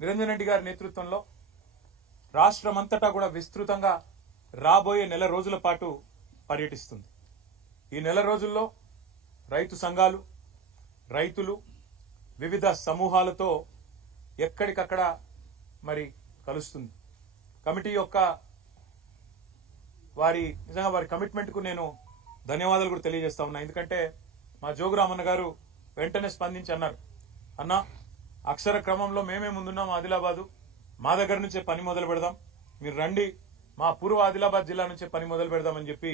నిరంజన్ రెడ్డి గారి నేతృత్వంలో రాష్ట్రమంతటా కూడా విస్తృతంగా రాబోయే నెల రోజుల పాటు పర్యటిస్తుంది. ఈ నెల రోజుల్లో రైతు సంఘాలు, రైతులు, వివిధ సమూహాలతో ఎక్కడికక్కడ మరి కలుస్తుంది. కమిటీ యొక్క నిజంగా వారి కమిట్మెంట్ కు నేను ధన్యవాదాలు కూడా తెలియజేస్తా ఉన్నా. ఎందుకంటే మా జోగురామన్న గారు వెంటనే స్పందించి అన్నారు, అన్న అక్షర క్రమంలో మేమే ముందున్నాం, ఆదిలాబాదు మా దగ్గర నుంచే పని మొదలు పెడదాం, మీరు రండి, మా పూర్వ ఆదిలాబాద్ జిల్లా నుంచే పని మొదలు పెడదామని చెప్పి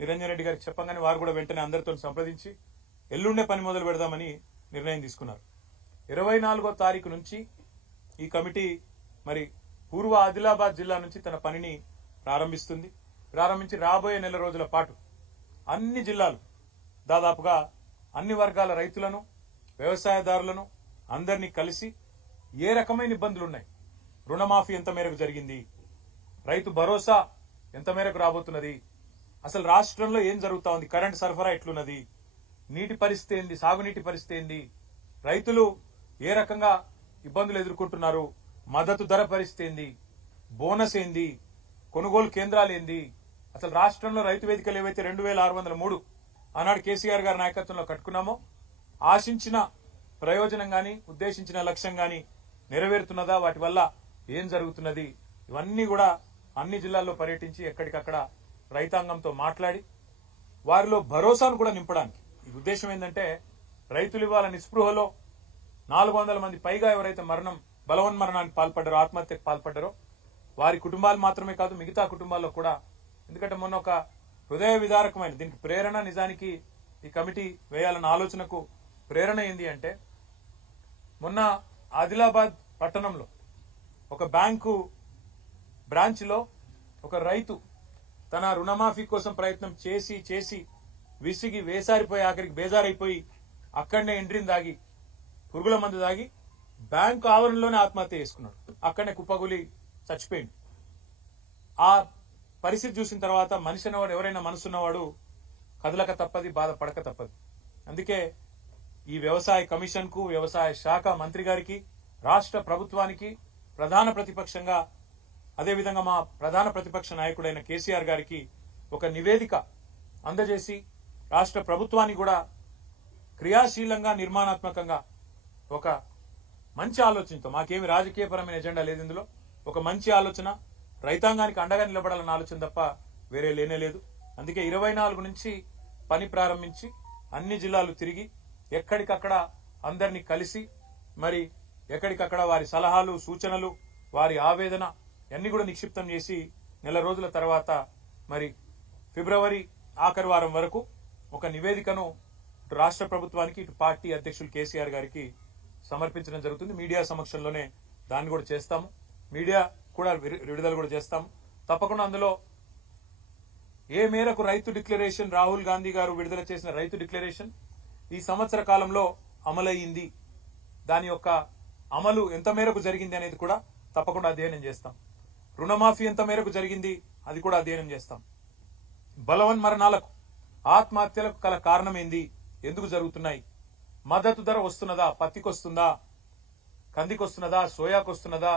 నిరంజన్ రెడ్డి గారికి చెప్పగానే వారు కూడా వెంటనే అందరితో సంప్రదించి ఎల్లుండే పని మొదలు పెడదామని నిర్ణయం తీసుకున్నారు. 24వ తారీఖు నుంచి ఈ కమిటీ మరి పూర్వ ఆదిలాబాద్ జిల్లా నుంచి తన పనిని ప్రారంభించి రాబోయే నెల రోజుల పాటు అన్ని జిల్లాలు దాదాపుగా అన్ని వర్గాల రైతులను, వ్యవసాయదారులను అందరినీ కలిసి ఏ రకమైన ఇబ్బందులున్నాయి, రుణమాఫీ ఎంత మేరకు జరిగింది, రైతు భరోసా ఎంత మేరకు రాబోతున్నది, అసలు రాష్ట్రంలో ఏం జరుగుతా ఉంది, కరెంటు సరఫరా ఎట్లున్నది, నీటి పరిస్థితి ఏంది, సాగునీటి పరిస్థితి ఏంది, రైతులు ఏ రకంగా ఇబ్బందులు ఎదుర్కొంటున్నారు, మద్దతు ధర పరిస్థితి ఏంది, బోనస్ ఏంది, కొనుగోలు కేంద్రాలు ఏంది, అసలు రాష్ట్రంలో రైతు వేదికలు ఏవైతే 2603 ఆనాడు కేసీఆర్ గారి నాయకత్వంలో కట్టుకున్నామో ఆశించిన ప్రయోజనం గాని ఉద్దేశించిన లక్ష్యం గాని నెరవేరుతున్నదా, వాటి వల్ల ఏం జరుగుతున్నది, ఇవన్నీ కూడా అన్ని జిల్లాల్లో పర్యటించి ఎక్కడికక్కడ రైతాంగంతో మాట్లాడి వారిలో భరోసాను కూడా నింపడానికి. ఈ ఉద్దేశం ఏంటంటే రైతులు ఇవాళ నిస్పృహలో 400 మంది పైగా ఎవరైతే బలవన్మరణానికి పాల్పడ్డారో, ఆత్మహత్యకు పాల్పడ్డారో వారి కుటుంబాలు మాత్రమే కాదు మిగతా కుటుంబాల్లో కూడా. ఎందుకంటే మొన్న ఒక హృదయ విదారకమైన దీనికి ప్రేరణ, నిజానికి ఈ కమిటీ వేయాలన్న ఆలోచనకు ప్రేరణ ఏంది అంటే, మొన్న ఆదిలాబాద్ పట్టణంలో ఒక బ్యాంకు బ్రాంచ్ లో ఒక రైతు తన రుణమాఫీ కోసం ప్రయత్నం చేసి విసిగి వేసారిపోయి ఆఖరికి బేజారైపోయి అక్కడనే ఎండ్రిని దాగి పురుగుల మందు దాగి బ్యాంకు ఆవరణలోనే ఆత్మహత్య చేసుకున్నాడు. అక్కడనే కుప్పగులి చచ్చిపోయింది. ఆ పరిస్థితి చూసిన తర్వాత మనిషి అన్నవాడు, ఎవరైనా మనసున్నవాడు కదలక తప్పది, బాధపడక తప్పదు. అందుకే ఈ వ్యవసాయ కమిషన్ కు, వ్యవసాయ శాఖ మంత్రి గారికి, రాష్ట్ర ప్రభుత్వానికి ప్రధాన ప్రతిపక్షంగా, అదేవిధంగా మా ప్రధాన ప్రతిపక్ష నాయకుడైన కేసీఆర్ గారికి ఒక నివేదిక అందజేసి రాష్ట్ర ప్రభుత్వాన్ని కూడా క్రియాశీలంగా, నిర్మాణాత్మకంగా ఒక మంచి ఆలోచనతో, మాకేమి రాజకీయపరమైన ఎజెండా లేదు ఇందులో, ఒక మంచి ఆలోచన, రైతాంగానికి అండగా నిలబడాలన్న ఆలోచన తప్ప వేరే లేనేలేదు. అందుకే 24 నుంచి పని ప్రారంభించి అన్ని జిల్లాలు తిరిగి ఎక్కడికక్కడ అందరినీ కలిసి మరి ఎక్కడికక్కడ వారి సలహాలు, సూచనలు, వారి ఆవేదన అన్ని కూడా నిక్షిప్తం చేసి నెల రోజుల తర్వాత మరి ఫిబ్రవరి ఆఖరి వారం వరకు ఒక నివేదికను రాష్ట్ర ప్రభుత్వానికి, ఇటు పార్టీ అధ్యక్షులు కేసీఆర్ గారికి సమర్పించడం జరుగుతుంది. మీడియా సమక్షంలోనే దాన్ని కూడా చేస్తాము, మీడియా కూడా విడుదల కూడా చేస్తాము. తప్పకుండా అందులో ఏ మేరకు రైతు డిక్లరేషన్, రాహుల్ గాంధీ గారు విడుదల చేసిన రైతు డిక్లరేషన్ ఈ సంవత్సర కాలంలో అమలయ్యింది, దాని యొక్క అమలు ఎంత మేరకు జరిగింది అనేది కూడా తప్పకుండా అధ్యయనం చేస్తాం. రుణమాఫీ ఎంత మేరకు జరిగింది అది కూడా అధ్యయనం చేస్తాం. బలవన్మరణాలకు, ఆత్మహత్యలకు గల కారణం ఏంది, ఎందుకు జరుగుతున్నాయి, మద్దతు ధర వస్తున్నదా, పత్తికి వస్తుందా, కందికి వస్తున్నదా, సోయాకు వస్తున్నదా,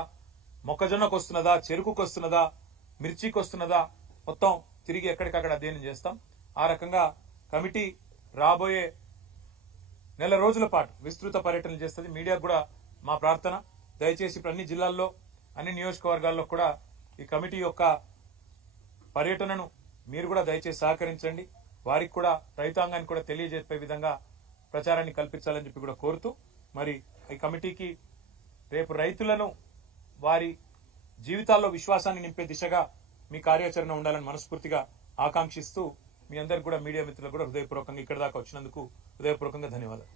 మొక్కజొన్నకు వస్తున్నదా, చెరుకుకు వస్తున్నదా, మిర్చికి వస్తున్నదా, మొత్తం తిరిగి ఎక్కడికక్కడ అధ్యయనం చేస్తాం. ఆ రకంగా కమిటీ రాబోయే నెల రోజుల పాటు విస్తృత పర్యటనలు చేస్తుంది. మీడియా కూడా మా ప్రార్థన, దయచేసి ఇప్పుడు అన్ని జిల్లాల్లో, అన్ని నియోజకవర్గాల్లో కూడా ఈ కమిటీ యొక్క పర్యటనను మీరు కూడా దయచేసి సహకరించండి. వారికి కూడా, రైతాంగానికి కూడా తెలియజేసే విధంగా ప్రచారాన్ని కల్పించాలని చెప్పి కూడా కోరుతూ, మరి ఈ కమిటీకి రేపు రైతులను వారి జీవితాల్లో విశ్వాసాన్ని నింపే దిశగా మీ కార్యాచరణ ఉండాలని మనస్ఫూర్తిగా ఆకాంక్షిస్తూ, మీ అందరికి కూడా, మీడియా మిత్రులకు కూడా హృదయపూర్వకంగా ఇక్కడ దాకా వచ్చినందుకు హృదయపూర్వకంగా ధన్యవాదాలు.